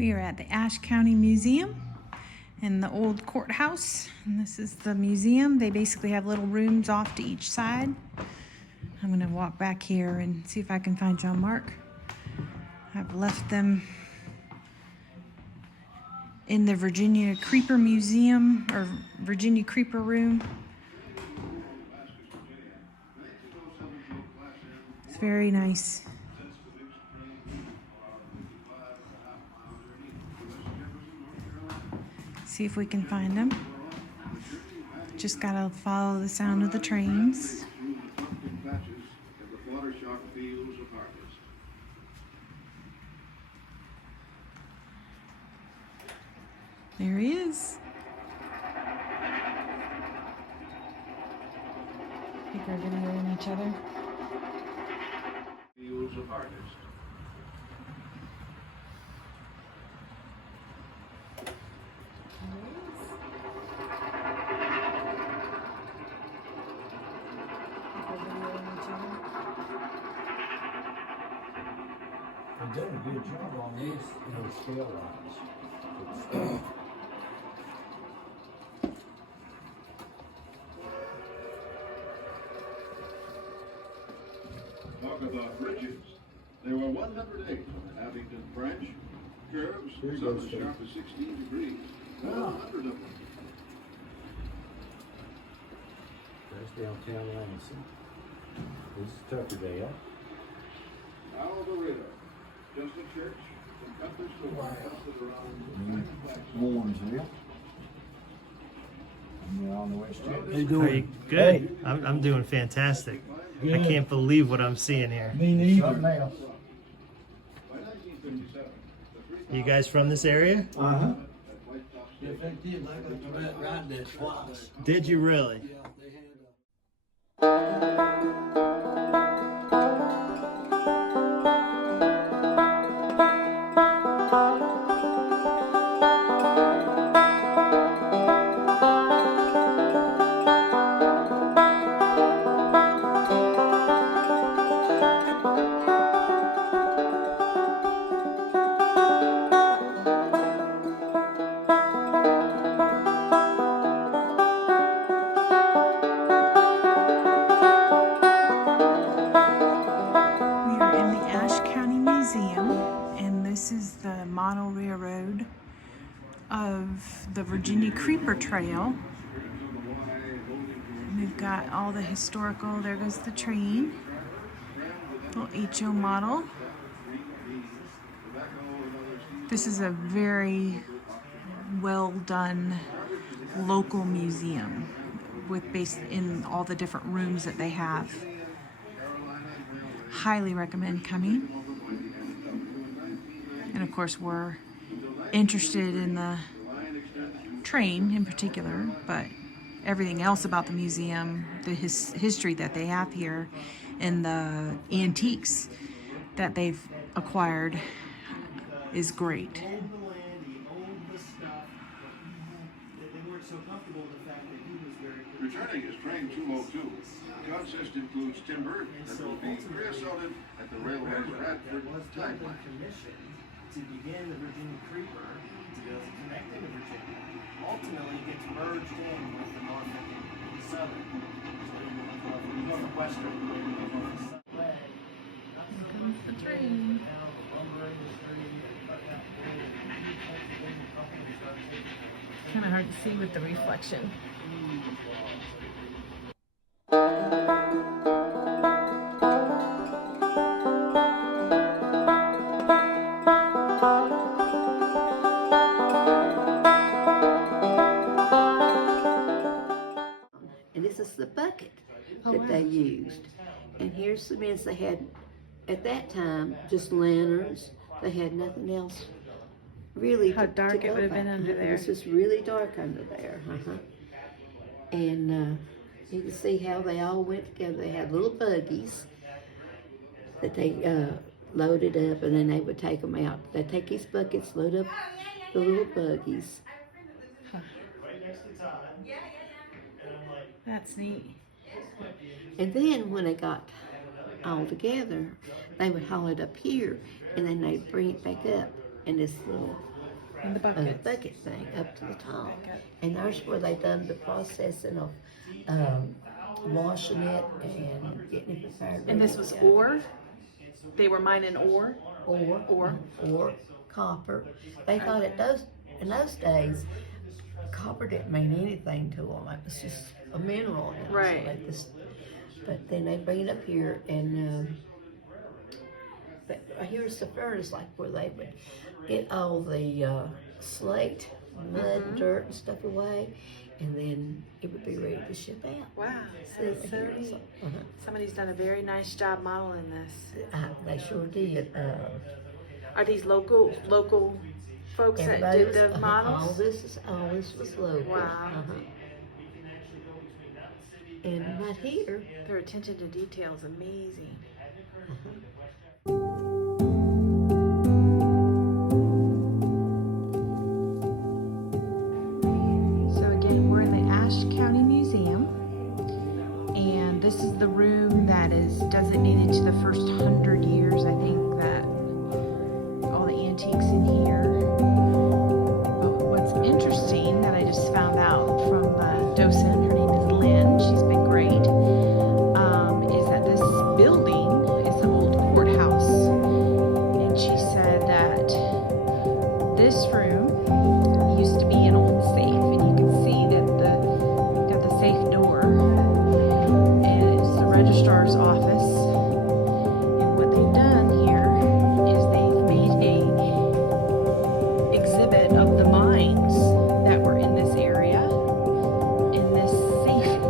We are at the Ashe County Museum in the old courthouse, and this is the museum. They basically have little rooms off to each side. I'm gonna walk back here and see if I can find Jean-Marc. I've left them in the Virginia Creeper Museum, or Virginia Creeper room. It's very nice. See if we can find them. Just gotta follow the sound of the trains. There he is. I think we're videoing each other. Views of artists. They've done a good job on these, scale lines. Talk about bridges. There were 108 on the Abingdon branch. Curves, some as sharp as 16 degrees. 100 of them. That's downtown Lansing. This is Tuckerdale. Alvarado. Just a church. Some compass to White House around. Warrensville. And you're on the west end. How you doing? Are you good? I'm doing fantastic. Good. I can't believe what I'm seeing here. Me neither. Something else. You guys from this area? Uh-huh. Yes, I did. I got to ride that twice. Did you really? Yeah, they had model railroad of the Virginia Creeper Trail. We've got all the historical, there goes the train, little HO model. This is a very well done local museum with based in all the different rooms that they have. Highly recommend coming. And of course, we're interested in the train in particular, but everything else about the museum, the history that they have here, and the antiques that they've acquired is great. Returning is train 202. The consist includes timber that will be creosoted at the railway's Bradford timeline. To begin the Virginia Creeper to go connecting to Virginia, ultimately gets merged in with the Norfolk Southern. So you go Norfolk Western, you go Norfolk Southern. Here comes the train. Kind of hard to see with the reflection. The bucket that they used. And here's the mints they had at that time, just lanterns. They had nothing else really. How dark it would have been under there. It was just really dark under there. And you can see how they all went together. They had little buggies that they loaded up, and then they would take them out. They'd take these buckets, load up the little buggies. Right next to Todd. That's neat. And then when they got all together, they would haul it up here, and then they'd bring it back up in this little And the buckets. bucket thing up to the top. And there's where they done the processing of washing it and getting it prepared. And this was ore? They were mining ore? Or copper. They thought in those days, copper didn't mean anything to them. It was just a mineral. You know, Right. So they just, but then they bring it up here and but here's the furnace, like where they would get all the slate, mud, dirt, and stuff away, and then it would be ready to ship out. Wow, See, that is so here's- neat. uh-huh. Somebody's done a very nice job modeling this. They sure did. Are these local folks that Everybody did was- the models? all this was local. Wow. And right here, Their attention to detail is amazing. So again, we're in the Ashe County Museum, and this is the room that is designated to the first 100 years. I think that all the antiques in here. But what's interesting that I just found out from the docent, her name is Lynn, she's been great, is that this building is an old courthouse. And she said that this room used to be an old safe, and you can see that got the safe door, and it's the registrar's office. And what they've done here is they've made a exhibit of the mines that were in this area, in this safe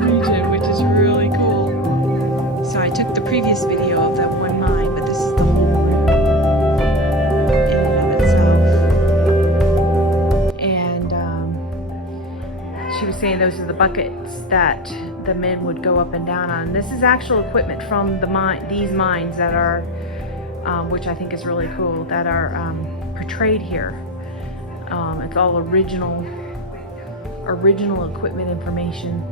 region, which is really cool. So I took the previous video of that one mine, but this is the whole room in and of itself. And she was saying those are the buckets that the men would go up and down on. This is actual equipment from these mines that are, which I think is really cool, that are portrayed here. It's all original equipment information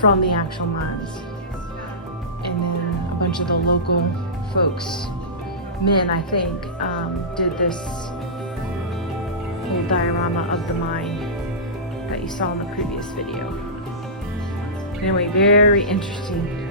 from the actual mines. And then a bunch of the local folks, men I think, did this whole diorama of the mine that you saw in the previous video. Anyway, very interesting.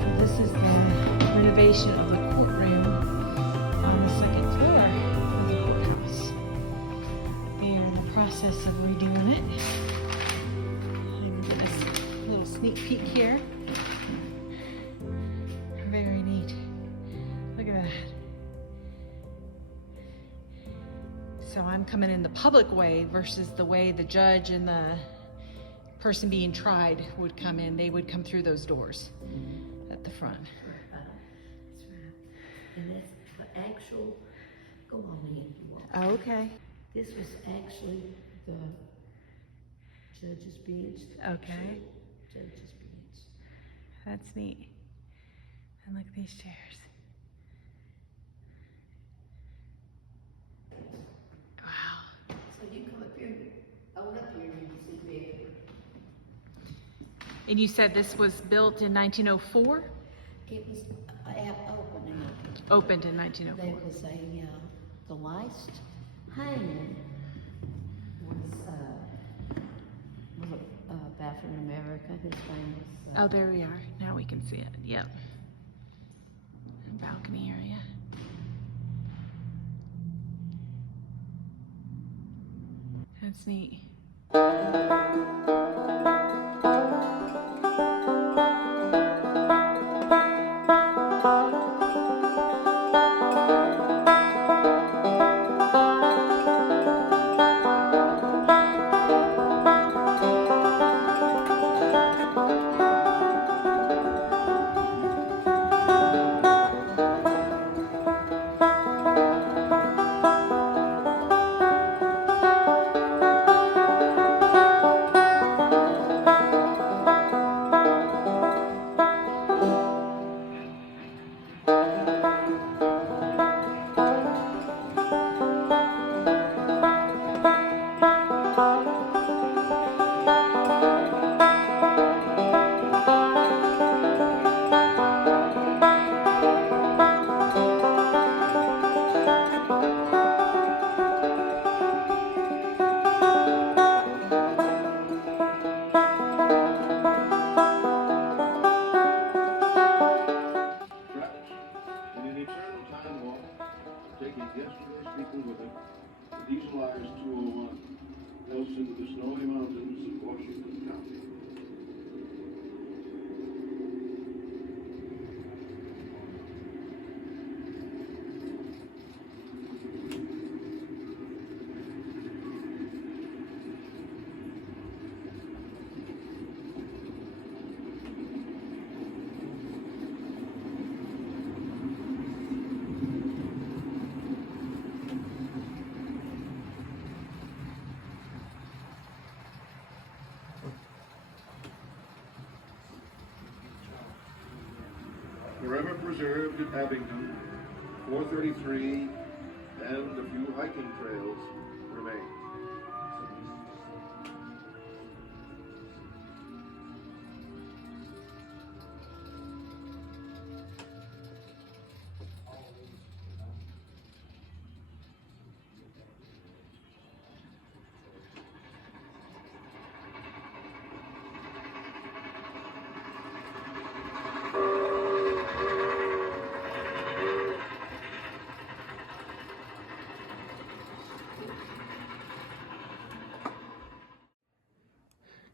So this is the renovation of the courtroom on the second floor of the courthouse. They are in the process of redoing it. I'm getting a little sneak peek here. Very neat. Look at that. So I'm coming in the public way versus the way the judge and the person being tried would come in. They would come through those doors at the front. that's right. And that's the actual, go on in if you want. Oh, okay. This was actually the judge's bench. Okay. Judge's bench. That's neat. And look at these chairs. Wow. So you come up here, open up here, and you can see big. And you said this was built in 1904? It was opening up. Opened in 1904. There was the last hanging was a bathroom in America. His name was. Oh, there we are. Now we can see it. Yep. Balcony area. That's neat. Forever preserved at Abingdon, 433, and a few hiking trails remain.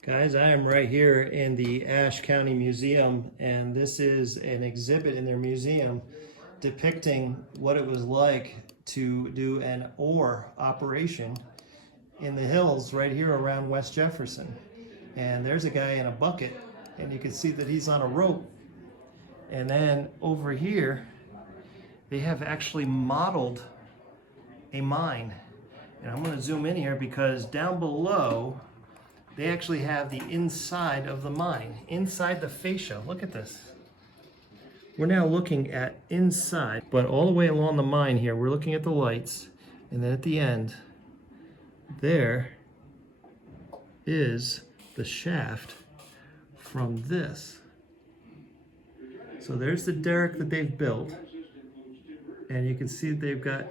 Guys, I am right here in the Ashe County Museum, and this is an exhibit in their museum depicting what it was like to do an ore operation in the hills right here around West Jefferson. And there's a guy in a bucket, and you can see that he's on a rope. And then over here, they have actually modeled a mine. And I'm going to zoom in here because down below, they actually have the inside of the mine, inside the fascia. Look at this. We're now looking at inside, but all the way along the mine here, we're looking at the lights, and then at the end, there is the shaft from this. So there's the derrick that they've built, and you can see that they've got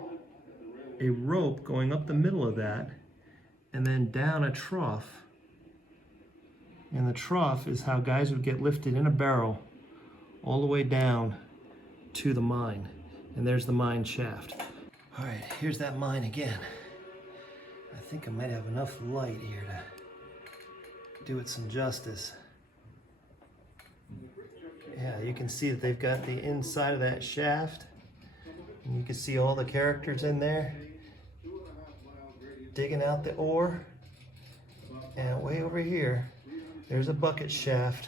a rope going up the middle of that, and then down a trough. And the trough is how guys would get lifted in a barrel all the way down to the mine. And there's the mine shaft. All right, here's that mine again. I think I might have enough light here to do it some justice. Yeah, you can see that they've got the inside of that shaft. And you can see all the characters in there digging out the ore. And way over here, there's a bucket shaft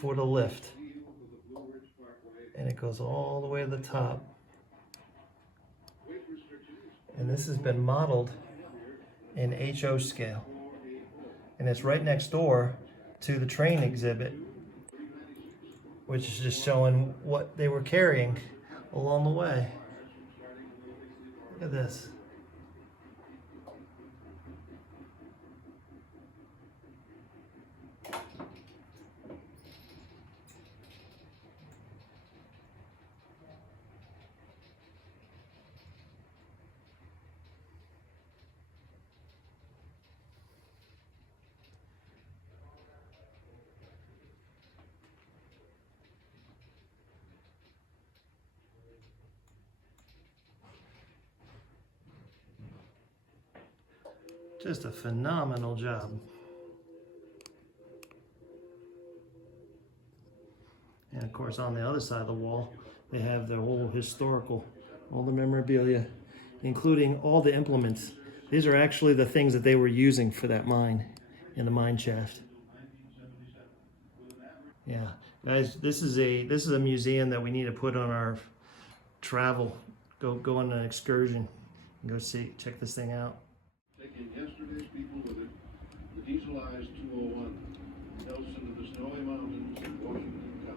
for the lift. And it goes all the way to the top. And this has been modeled in HO scale. And it's right next door to the train exhibit, which is just showing what they were carrying along the way. Look at this. Just a phenomenal job. And of course on the other side of the wall, they have the whole historical, all the memorabilia, including all the implements. These are actually the things that they were using for that mine in the mine shaft. Yeah, guys, this is a museum that we need to put on our travel. Go on an excursion and go check this thing out. Taking yesterday's people with it, the dieselized 201 melts into the snowy mountains of Washington County.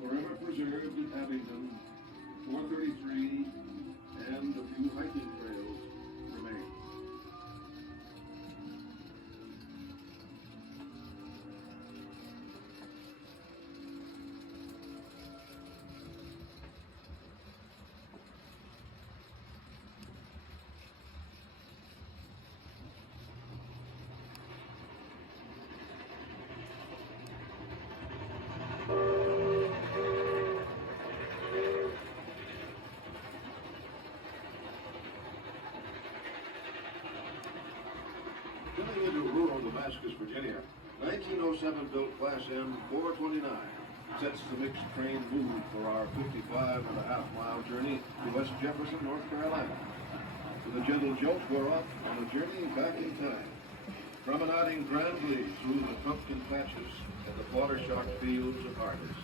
Forever preserved at Abingdon, 433, and a few hiking trails remain. 1907 built Class M 429 sets the mixed train mood for our 55.5-mile journey to West Jefferson, North Carolina. With a gentle jolt, we're off on a journey back in time, promenading grandly through the pumpkin patches and the water-shocked fields of harvest.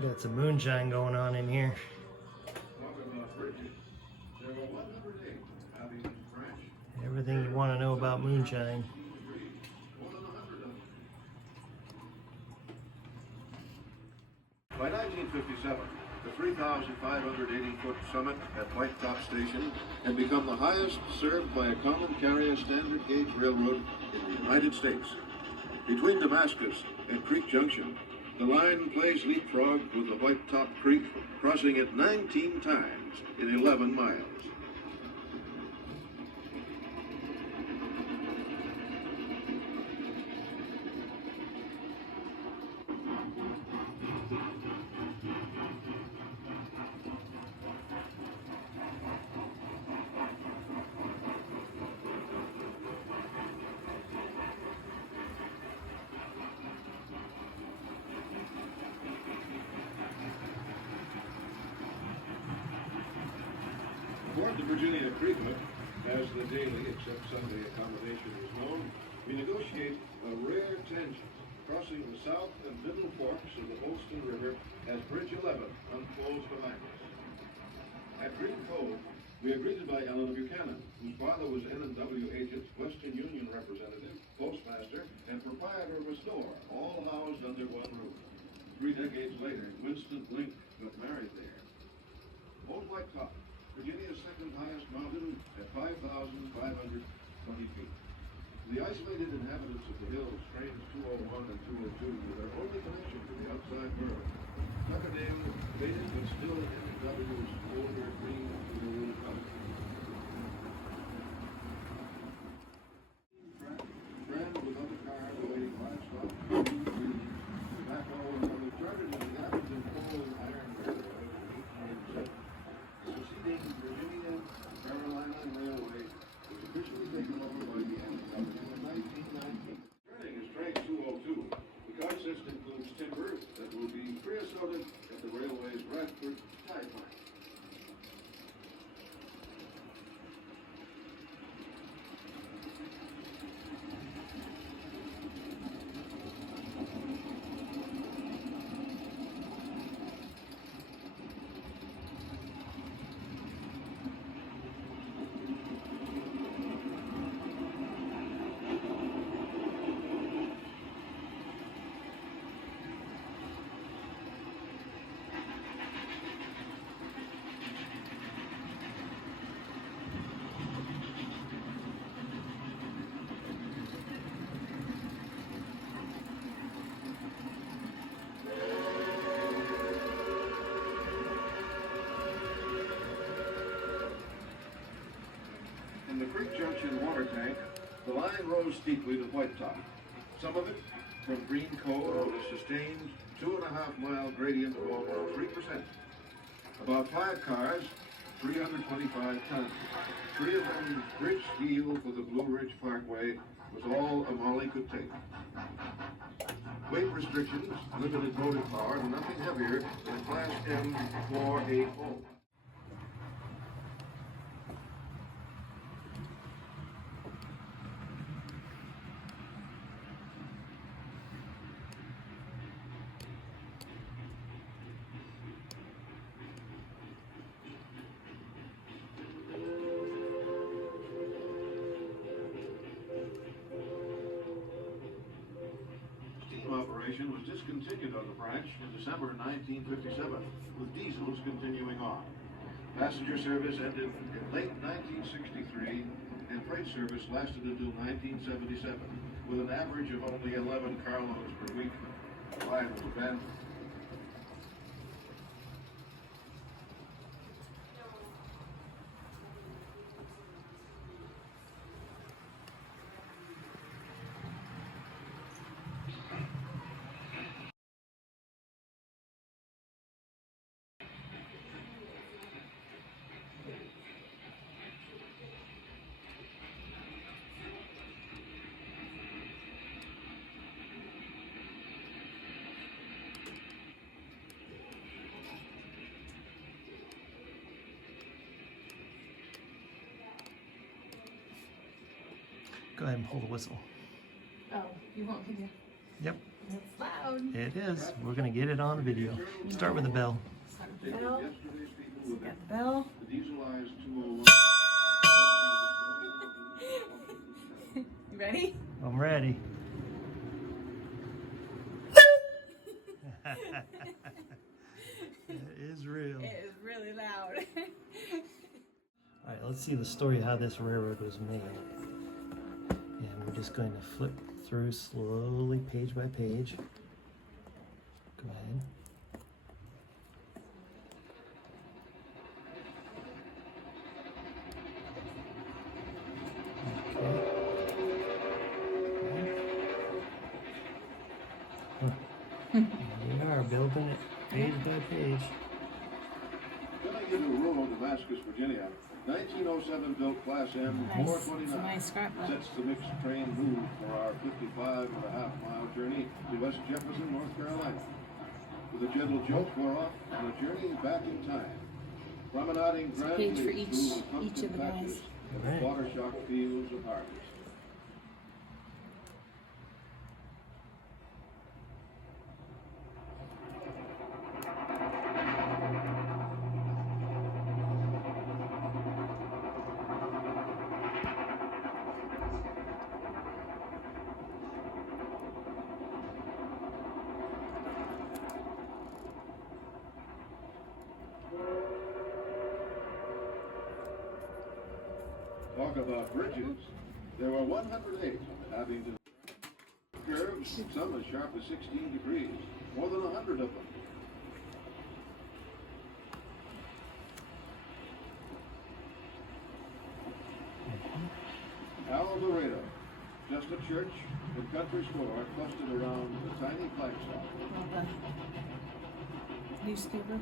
Got some moonshine going on in here. Everything you want to know about moonshine. By 1957, the 3,580-foot summit at White Top Station had become the highest served by a common carrier standard gauge railroad in the United States. Between Damascus and Creek Junction, the line plays leapfrog with the White Top Creek, crossing it 19 times in 11 miles. The Virginia Creeper, as the daily except Sunday accommodation is known, we negotiate a rare tangent crossing the south and middle forks of the Holston River as Bridge 11 unfolds behind us. At Green Cove, we are greeted by Ellen Buchanan, whose father was N&W agent, Western Union representative, postmaster, and proprietor of a store, all housed under one roof. 3 decades later, Winston Link got married there. Old White Top, Virginia's second highest mountain at 5,520 feet. The isolated inhabitants of the hills, trains 201 and 202, were their only connection to the outside world. Tuckerdale, faded but still N&W's older green and blue color. Brand with other cars awaiting livestock. Tobacco and other chartered in the Abingdon Iron Railroad in 1887. Succeeding Virginia Carolina Railway was officially taken over by the N&W in 1919. Turning is train 202. The consist includes timber that will be creosoted at the railway's Radford tie plant. In the Creek Junction water tank, the line rose steeply to White Top. Some of it from Green Cove on a sustained 2.5-mile gradient of almost 3%. About 5 cars, 325 tons. 3 of them bridge steel for the Blue Ridge Parkway was all a Molly could take. Weight restrictions, limited motive power, and nothing heavier than a Class M 480. Operation was discontinued on the branch in December 1957, with diesels continuing on. Passenger service ended in late 1963, and freight service lasted until 1977, with an average of only 11 carloads per week. The line was abandoned. Go ahead and pull the whistle. Oh, you want me to? Yep, It's loud. it is. We're gonna get it on video. Start with the bell. Start with the bell. We got the bell. The dieselized 201. You ready? I'm ready. It is real. It is really loud. All right, let's see the story of how this railroad was made. And we're just going to flip through slowly, page by page. Go ahead. Here we are building it page by page. Gadoury Road, Damascus, Virginia. 1907 built Class M, Nice. 429. It's a nice scrapbook. Sets the mixed train route for our 55.5-mile journey to West Jefferson, North Carolina. With a gentle jolt, we're off on a journey back in time. Promenading grandly page for through each of the guys. and water shock fields of harvest. Talk about bridges. There were 108 on the Abingdon curves, some as sharp as 16 degrees, more than 100 of them. Alvarado, just a church and country store clustered around a tiny flagstaff. Newspaper.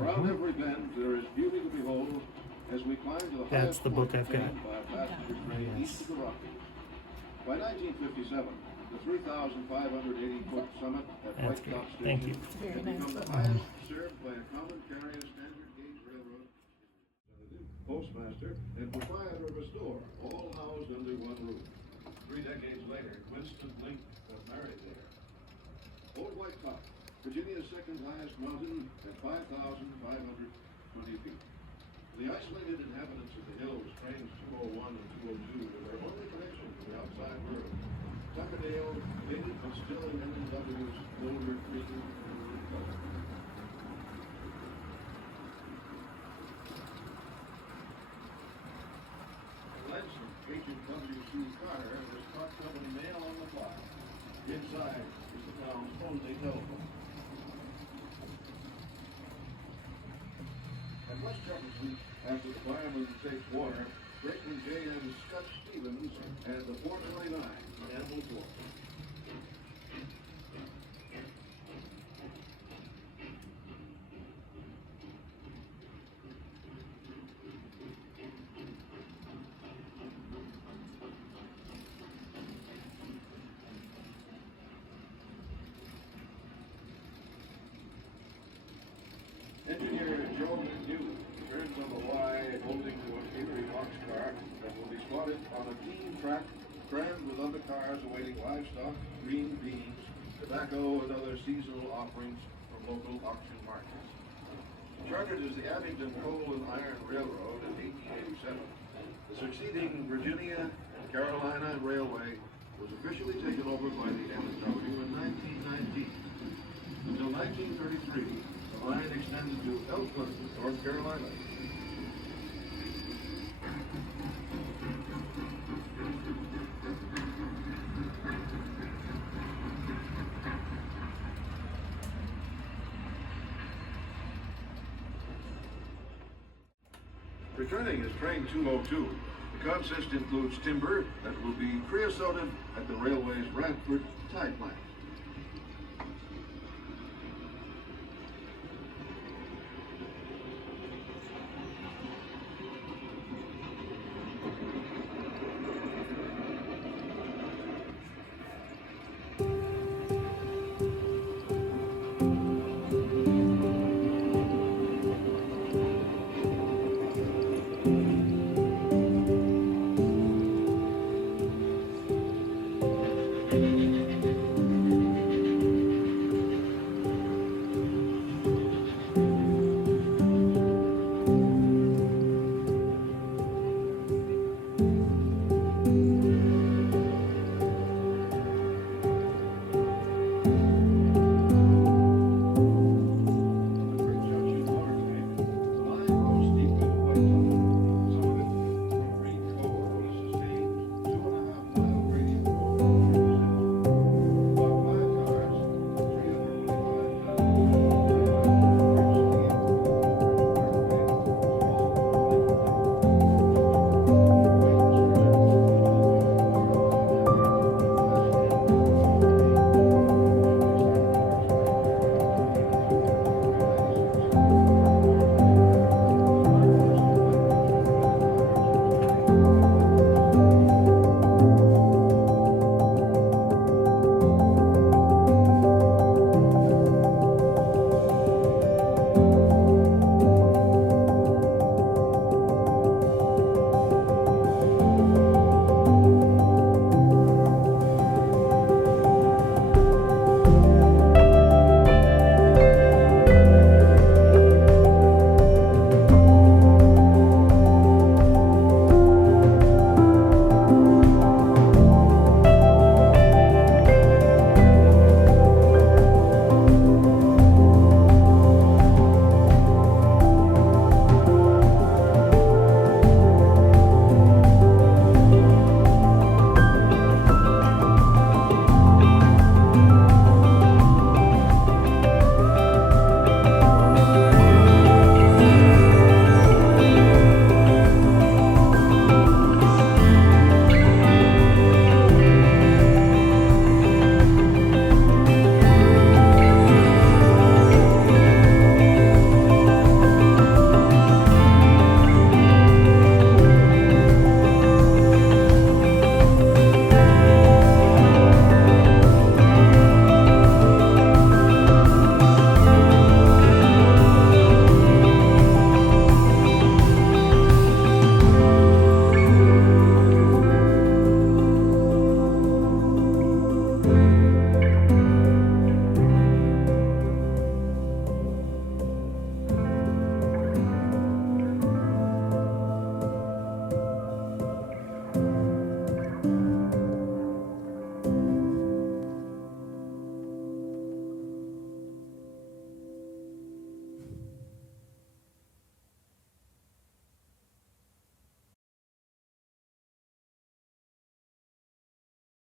Around every bend there is beauty to behold as we climb to the That's highest the book point I've got. attained by a passenger train east of the Rockies. By 1957, the 3,580-foot summit at That's White great. Top Station Thank you. Very had nice. become the highest served by a common carrier standard gauge railroad. Postmaster and proprietor of a store, all housed under one roof. 3 decades later, Winston Link got married there. Old White Top, Virginia's second highest mountain at 5,520 feet. The isolated inhabitants of the hills, trains 201 and 202, were their only connection to the outside world. Tuckerdale, faded but still in NW's older green color. Lansing, ancient W.C. Carter was caught shoving mail on the fly. Inside is the town's only telephone. At West Jefferson, after the firemen takes water, Brakeman J.M. Scott Stevens and the 429 amble forth. Engineer Joe McNew turns on the Y, holding to a Gadoury boxcar that will be spotted on a clean track crammed with other cars awaiting livestock, green beans, tobacco, and other seasonal offerings from local auction markets. Chartered as the Abingdon Coal and Iron Railroad in 1887, the succeeding Virginia and Carolina Railway was officially taken over by the M&W in 1919. Until 1933, the line extended to Elkland, North Carolina. Returning is train 202. The consist includes timber that will be creosoted at the railway's Radford tie plant.